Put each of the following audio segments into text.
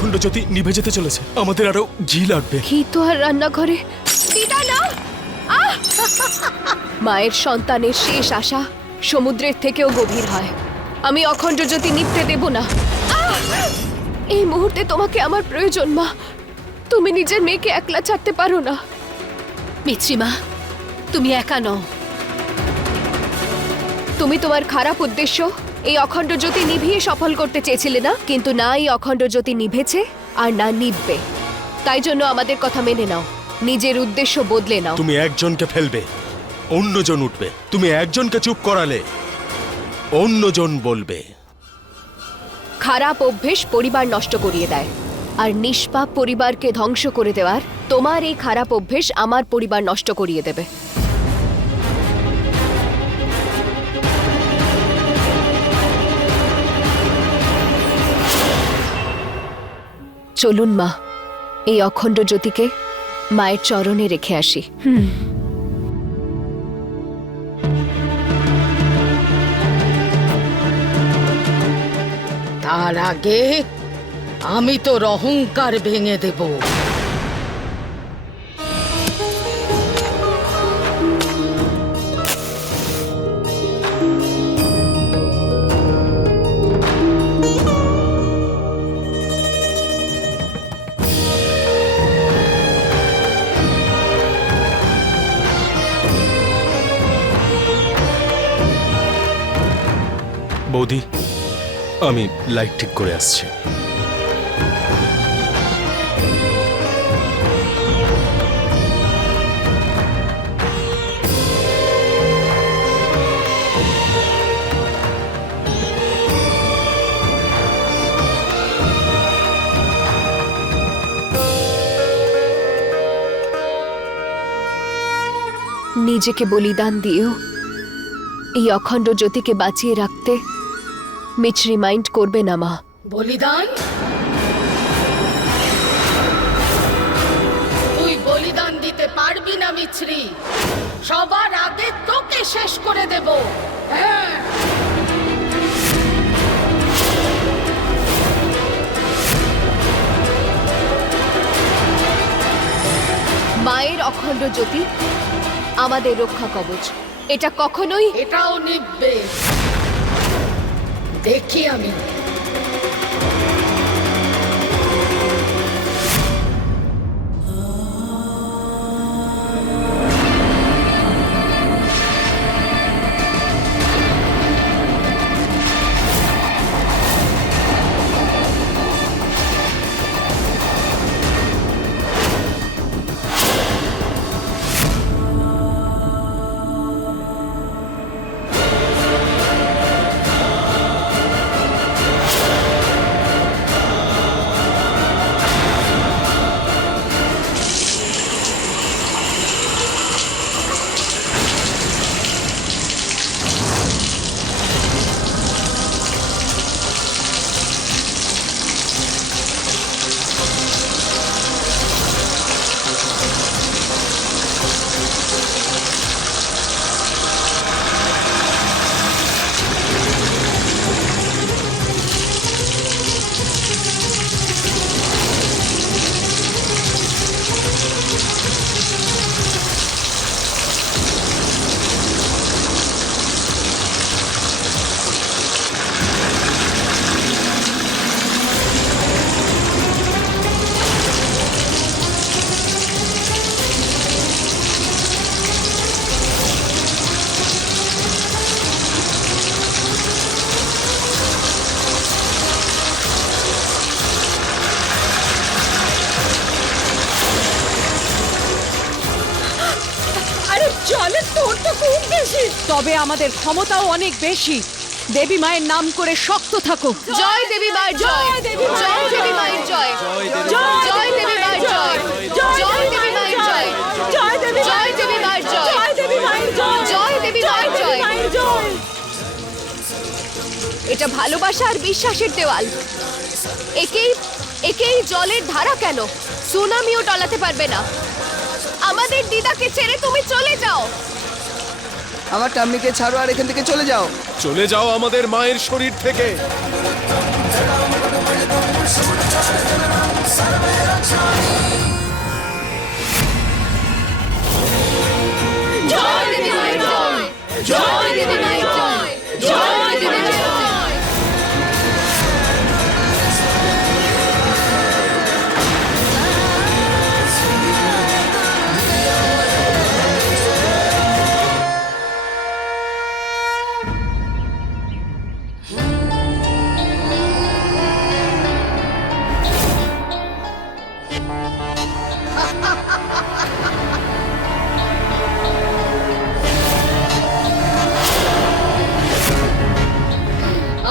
অখণ্ড জ্যোতি নিভে যেতে চলেছে। আমাদের আরো ঘি লাগবে। ঘি তো আর রান্নাঘরে। দিদা না! আহ! মায়ের সন্তানের শেষ আশা সমুদ্রের থেকেও গভীর হয়। আমি অখণ্ড জ্যোতি নিভতে দেব না। আহ! এই মুহূর্তে তোমাকে আমার প্রয়োজন মা। তুমি নিজের মেয়েকে একলা ছাড়তে পারো না। মিত্রিমা, তুমি একা নও। তুমি তোমার খারাপ উদ্দেশ্য এই অখণ্ড জ্যোতি নিভিয়ে সফল করতে চেয়েছিলে না, কিন্তু না এই অখণ্ড জ্যোতি নিভেছে আর না নিভবে। তাই জন্য আমাদের কথা মেনে নাও, নিজের উদ্দেশ্য বদলে নাও। তুমি একজনকে ফেলবে, অন্যজন উঠবে। তুমি একজনকে চুপ করালে অন্যজন বলবে। খারাপ অভ্যেস পরিবার নষ্ট করিয়ে দেয়, আর নিষ্পাপ পরিবারকে ধ্বংস করে দেওয়ার তোমার এই খারাপ অভ্যেস আমার পরিবার নষ্ট করিয়ে দেবে। চলুন মা, এই অখণ্ড জ্যোতিকে মায়ের চরণে রেখে আসি। তার আগে আমি তোর অহংকার ভেঙে দেব। বৌদি, আমি লাইট ঠিক করে আসছি। নিজেকে বলিদান দিয়েও এই অখণ্ড জ্যোতিকে বাঁচিয়ে রাখতে মিছরি মাইন্ড করবে না মা। বলিদান? তুই বলিদান দিতে পারবি না মিছরি। সবার আগে তোকে শেষ করে দেব। হ্যাঁ, মায়ের অখণ্ড জ্যোতি আমাদের রক্ষা কবচ, এটা কখনোই। এটাও নিববে, দেখি আমি। জলের তোর তো খুব বেশি, তবে আমাদের ক্ষমতাও অনেক বেশি। দেবী মায়ের নাম করে শক্ত থাকো। জয় দেবী মায়ের জয়, জয় দেবী মায়ের জয়, জয় দেবী মায়ের জয়, জয় দেবী মায়ের জয়, জয় দেবী, জয় দেবী মায়ের জয়, জয় দেবী মায়ের জয়, জয় দেবী মায়ের জয়। মায়ের জয়। এটা ভালোবাসা আর বিশ্বাসের দেওয়াল। একেই জলের ধারা কেন, সুনামিও টলাতে পারবে না। আমাদের দিদাকে ছেড়ে তুমি চলে যাও। আমার টাম্মিকে ছাড়ো আর এখান থেকে চলে যাও। চলে যাও আমাদের মায়ের শরীর থেকে। জয় দেবী মায়ের জয়, জয় দেবী মায়ের জয়, জয় দেবী মায়ের জয়।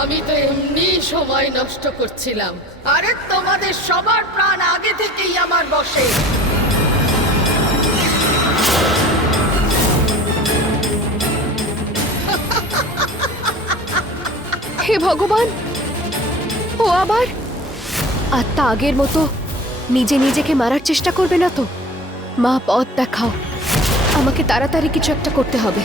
আমি তো এমনি সময় নষ্ট করছিলাম, আরে তোমাদের সবার প্রাণ আগে থেকেই আমার বশে। হে ভগবান, ও আবার আত্মা আগের মতো নিজে নিজেকে মারার চেষ্টা করবে না তো? মা, পথ দেখাও, আমাকে তাড়াতাড়ি কিছু একটা করতে হবে।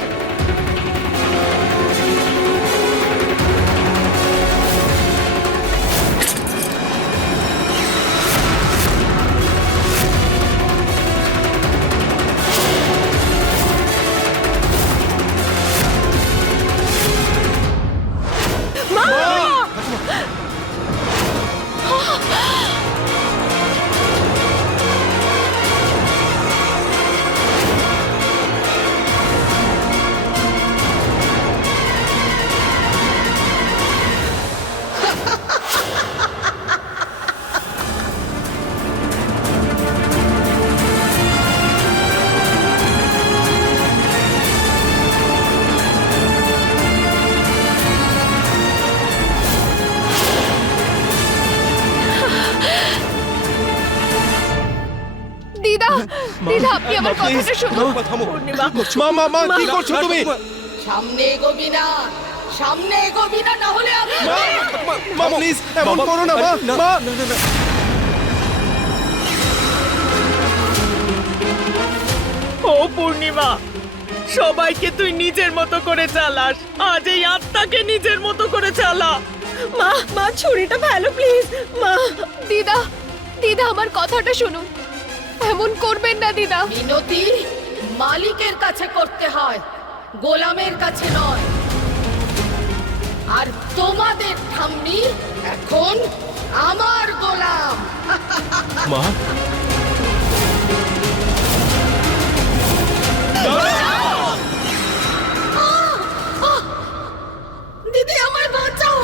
দিদা, দিদা, আপনি আমার কথাটা শুনুন। মা মা মা কি করছো তুমি? সামনে এগোবি না, সামনে এগোবি না, না হলে আমি মা প্লিজ এমন করো না মা। মা ও পূর্ণিমা, সবাইকে তুই নিজের মতো করে চালাস, আজ এই আত্মাকে নিজের মতো করে চালা। মা, মা ছুরিটা ফেলো প্লিজ। মা, দিদা, দিদা, আমার কথাটা শুনুন, এমন করবেন না দিদা। মিনতি মালিকের কাছে করতে হয়, গোলামের কাছে নয়। আর তোমাদের ঠাম্মি এখন আমার গোলাম। মা দিদি, আমায় বাঁচাও।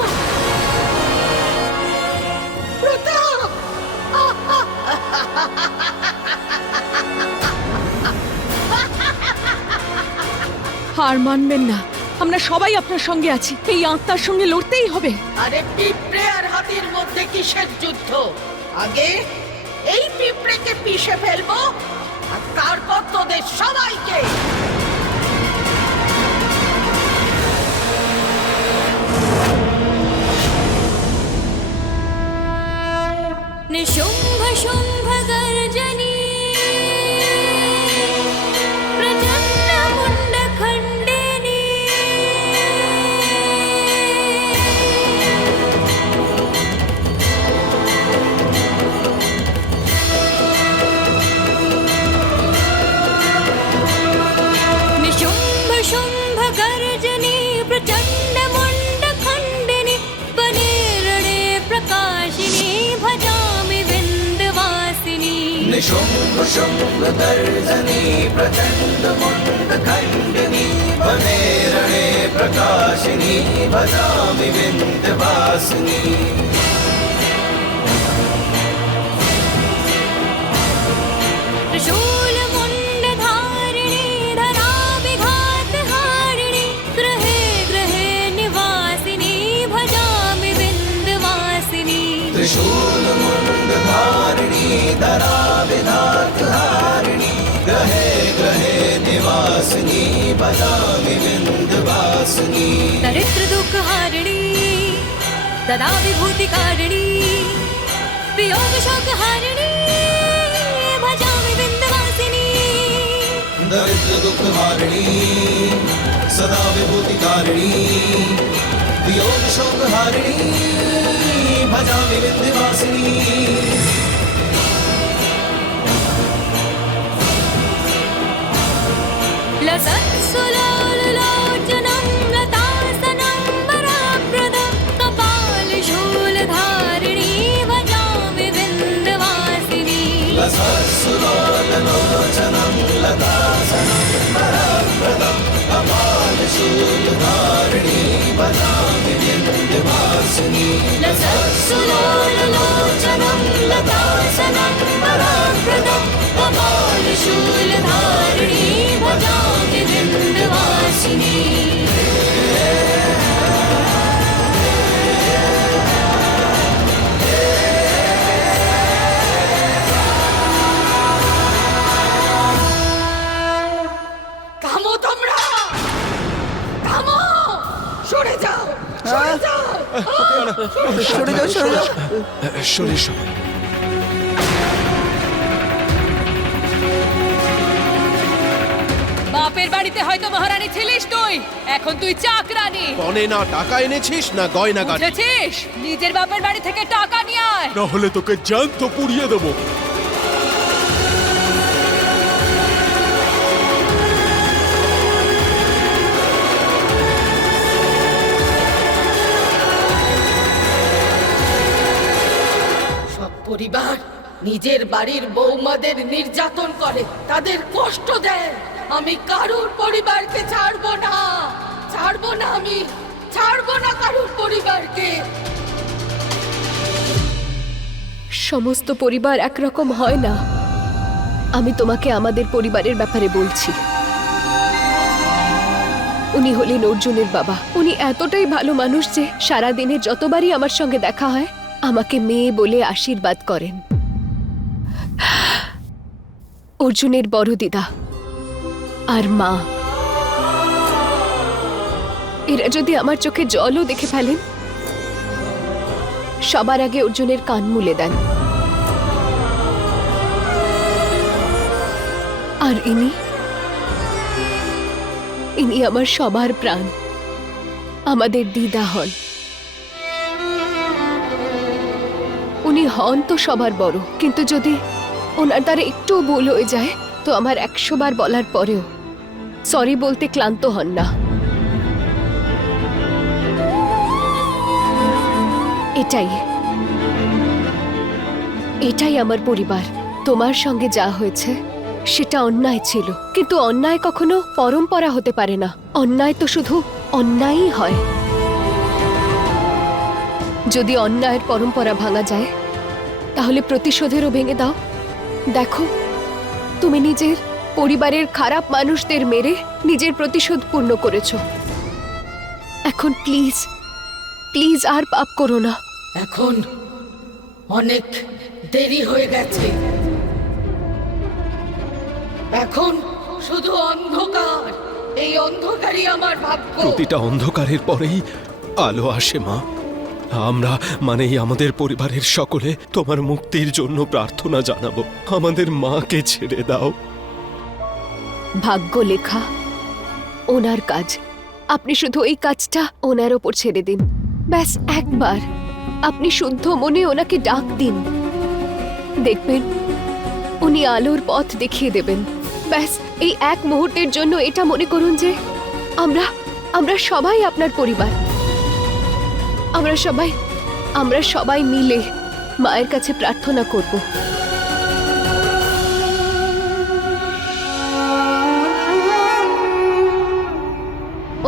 প্রতাপ, হার মানবেন না, আমরা সবাই আপনার সঙ্গে আছি, এই আত্মার সঙ্গে লড়তেই হবে। আরে পিঁপড়ে আর হাতির মধ্যে কিসের যুদ্ধ? আগে এই পিঁপড়েকে পিষে ফেলবো, আর তারপর তোদের সবাইকে। निशुम्भ शुम्भ गर्जनी प्रचंड मुंड खंडिनी निशुम्भ शुम्भ गर्जनी प्रचंड मुंड खंडिनी वने रणे प्रकाशिनी भजामि विंध्यवासिनी। निशुम्भ शुम्भ गर्जनी प्रचंड मुंड खंडिनी वने रणे प्रकाशिनी भजामि विंध्यवासिनी। त्रिशूल मुंड धारिणी धरा विघात हारिणी गृहे गृहे निवासिनी भजामि विंध्यवासिनी। त्रिशूल मुंड धारिणी धरा विधात हारिणी ग्रहे ग्रहे निवासिनी भजामि विंध्यवासिनी। दरिद्र दुख हारिणी सदा विभूति कारिणी वियोग शोक हारिणी भजामि विंध्यवासिनी। दरिद्र दुख हारिणी सदा विभूति कारिणी वियोग शोक हारिणी भजामि विंध्यवासिनी। लसत्सुलोललोचनं लतासनं वरप्रदं कपालशूलधारिणी भजामि विन्ध्यवासिनी लसत्सुलोललोचनं लतासनं वरप्रदं कपालशूलधारिणी भजामि विन्ध्यवासिनी लसत्सुलोललोचनं लतासनं वरप्रदं कपालशूलधारिणी भजामि विन्ध्यवासिनी থামো তোমরা, থামো, সরে যাও, সরে যাও। সরে যাও, সরে যাও। সরে সরে বাপের বাড়িতে হয়তো মহারানী ছিলিস তুই, এখন তুই চাকরানী। বনে না টাকা এনেছিস না গয়না গাড়ি, বুঝেছিস? নিজের বাপের বাড়ি থেকে টাকা নিয়ে আয়। না হলে তোকে জ্যান্ত পুড়িয়ে দেবো। সব পরিবার নিজের বাড়ির বৌমাদের নির্যাতন করে, তাদের কষ্ট দেয়। আমি কারুর পরিবারকে ছাড়বো না, ছাড়বো না, আমি ছাড়বো না কারুর পরিবারকে। সমস্ত পরিবার একরকম হয় না। আমি তোমাকে আমাদের পরিবারের ব্যাপারে বলছি। উনি হলেন অর্জুনের বাবা। উনি এতটাই ভালো মানুষ যে সারা দিনে যতবারই আমার সঙ্গে দেখা হয় আমাকে মেয়ে বলে আশীর্বাদ করেন। অর্জুনের বড় দিদা আর মা, এরা যদি আমার চোখে জলও দেখে ফেলেন, সবার আগে অর্জুনের কান মুলে দেন। আর ইনি আমার সবার প্রাণ, আমাদের দিদা হন। উনি হন তো সবার বড়, কিন্তু যদি ওনার দ্বারা একটু ভুল হয়ে যায় তো আমার 100 বার বলার পরেও সরি বলতে ক্লান্ত হন না। এটাই আমার পরিবার। তোমার সঙ্গে যা হয়েছে সেটা অন্যায় ছিল, কিন্তু অন্যায় কখনো পরম্পরা হতে পারে না। অন্যায় তো শুধু অন্যায়ই হয়। যদি অন্যায়ের পরম্পরা ভাঙা যায় তাহলে প্রতিশোধেরও ভেঙে দাও। দেখো, তুমি নিজের পরিবারের খারাপ মানুষদের মেরে নিজের প্রতিশোধ পূর্ণ করেছো। এখন প্লিজ প্লিজ আর পাপ করো না। এখন অনেক দেরি হয়ে গেছে। এখন শুধু অন্ধকার, এই অন্ধকারই আমার ভাগ্য। প্রতিটা অন্ধকারের পরেই আলো আসে মা। আমরা মানেই আমাদের পরিবারের সকলে তোমার মুক্তির জন্য প্রার্থনা জানাবো। আমাদের মাকে ছেড়ে দাও। ভাগ্য লেখা ওনার কাজ, আপনি শুধু এই কাজটা ওনার ওপর ছেড়ে দিন। ব্যাস একবার আপনি শুদ্ধ মনে ওনাকে ডাক দিন, দেখবেন উনি আলোর পথ দেখিয়ে দেবেন। ব্যাস এই এক মুহূর্তের জন্য এটা মনে করুন যে আমরা সবাই আপনার পরিবার। আমরা সবাই মিলে মায়ের কাছে প্রার্থনা করব।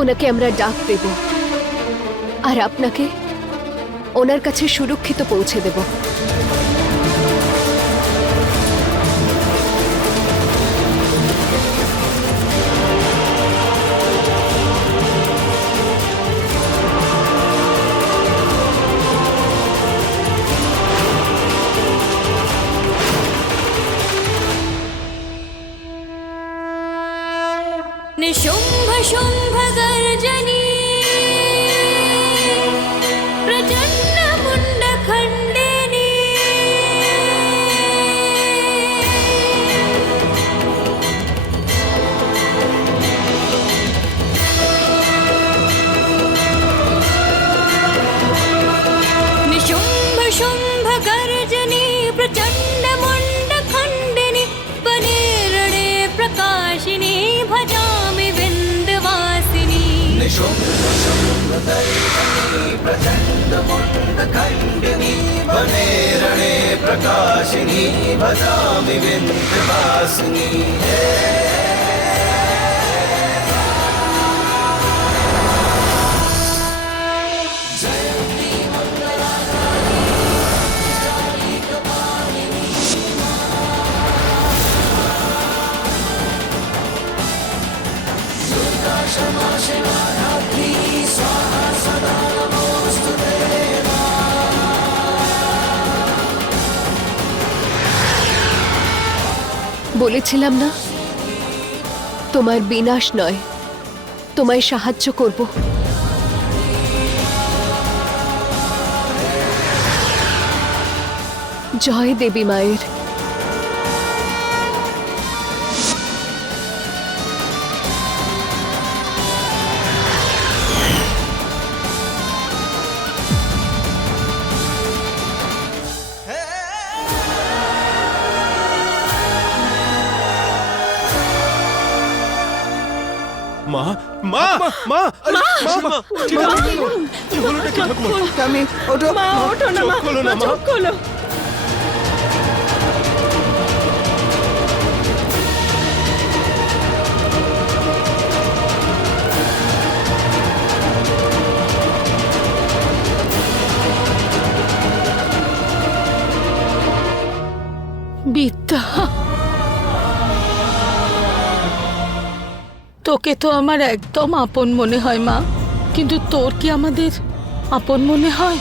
ওনাকে আমরা ডাক দেব আর আপনাকে ওনার কাছে সুরক্ষিত পৌঁছে দেব। निशुम्भ शुम्भ गर्जनी प्रचंड मुंड खंडिनी निशुम्भ शुम्भ गर्जनी प्रचंड मुंड खंडिनी वनेरणे प्रकाशिनी भजामि विन्ध्यवासिनी भजामि विन्ध्यवासिनी বলেছিলাম না তোমার বিনাশ নয়, তোমায় সাহায্য করব। জয় দেবী মায়ের। মা মা মা আরে, মা ঠিক আছে কি হলো নাকি ঠাকুমা? টামি ওঠো। মা ওঠো না মা, চোখ খোলো না, মা মা। চোখ খোলো। বিদ্যা, তোকে তো আমার একদম আপন মনে হয় মা, কিন্তু তোর কি আমাদের আপন মনে হয়?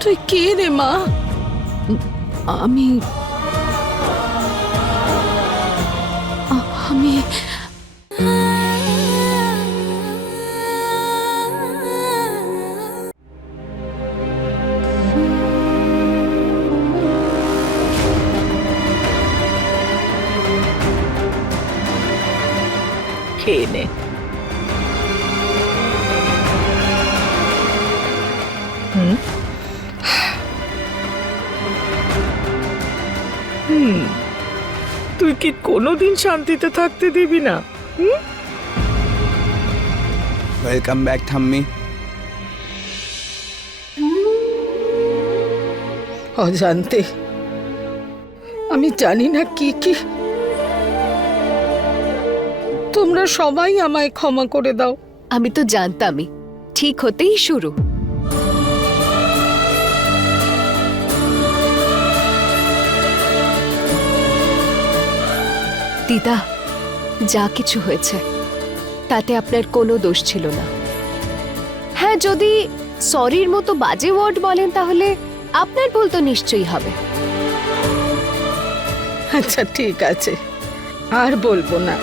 তুই কে রে মা? আমি আমি খেয়ে নে। তুই কি কোনোদিন শান্তিতে থাকতে দিবি না? ওয়েলকাম ব্যাক ঠাম্মি। অজান্তে আমি জানি না কি কি, তোমরা সবাই আমায় ক্ষমা করে দাও। আমি তো জানতামই, ঠিক হতেই শুরু। দিদা, যা কিছু হয়েছে তাতে আপনার কোনো দোষ ছিল না। হ্যাঁ, যদি সরির মতো বাজে ওয়ার্ড বলেন তাহলে আপনার ভুল তো নিশ্চয়ই হবে। আচ্ছা ঠিক আছে, আর বলবো না।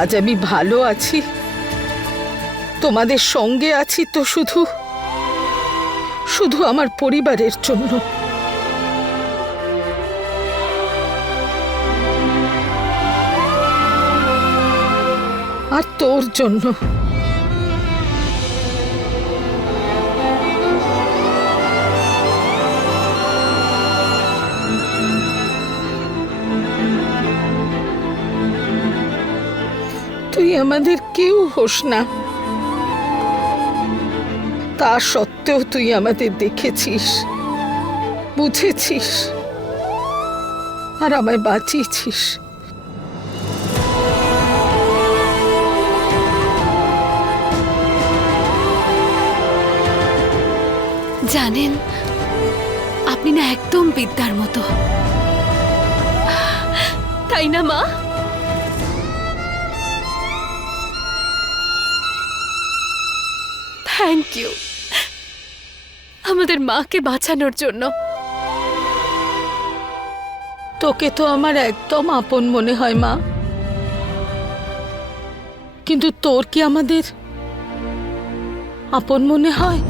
আজ আমি ভালো আছি, তোমাদের সঙ্গে আছি তো শুধু শুধু আমার পরিবারের জন্য। আর তোর জন্য। তুই আমাদের কেউ হোস না, তা সত্ত্বেও তুই আমাদের দেখেছিস, বুঝেছিস, আর আমায় বাঁচিয়েছিস। জানেন, আপনি না একদম বিদ্যার মতো, তাই না মা? থ্যাংক ইউ আমাদের মাকে বাঁচানোর জন্য। তোকে তো আমার একদম আপন মনে হয় মা, কিন্তু তোর কি আমাদের আপন মনে হয়?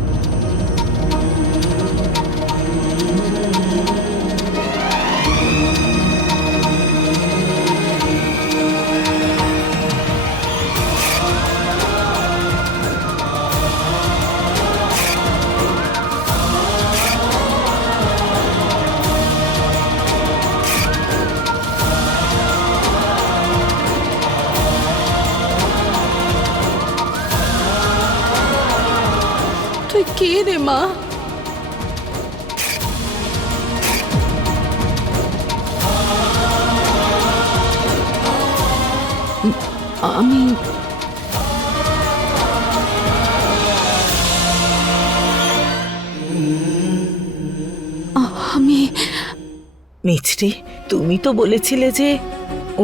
কে রে মা? আমি আমি মিছরি, তুমি তো বলেছিলে যে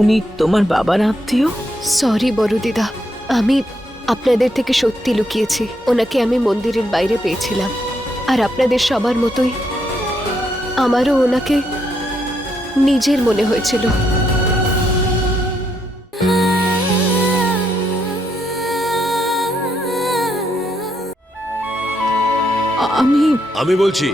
উনি তোমার বাবার আত্মীয়। সরি বড় দিদা, আমি আপনাদের থেকে সত্যি লুকিয়েছি। ওনাকে আমি মন্দিরের বাইরে পেয়েছিলাম, আর আপনাদের সবার মতোই আমারও ওনাকে নিজের মনে হয়েছিল। আমি বলছি,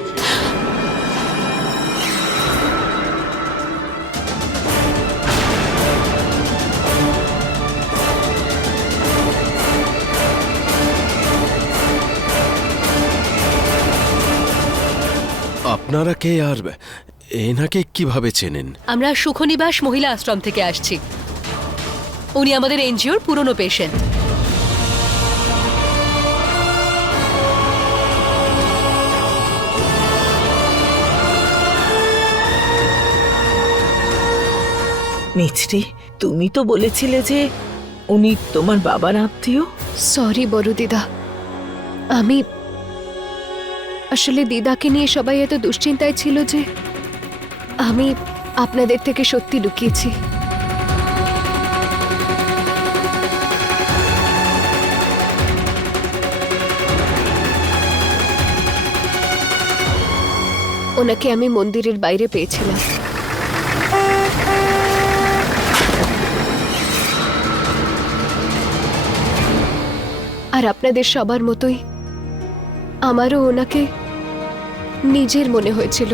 আপনারা কে আর এনাকে কিভাবে চেনেন? আমরা সুখনিবাস মহিলা আশ্রম থেকে আসছি। উনি আমাদের এনজিওর পুরনো পেশেন্ট। মিছরি, তুমি তো বলেছিলে যে উনি তোমার বাবার আত্মীয়। সরি বড় দিদা, আমি আসলে দিদাকে নিয়ে সবাই এত দুশ্চিন্তায় ছিল যে আমি আপনাদের থেকে সত্যি লুকিয়েছি। ওনাকে আমি মন্দিরের বাইরে পেয়েছিলাম। আর আপনাদের সবার মতোই আমারও ওনাকে নিজের মনে হয়েছিল।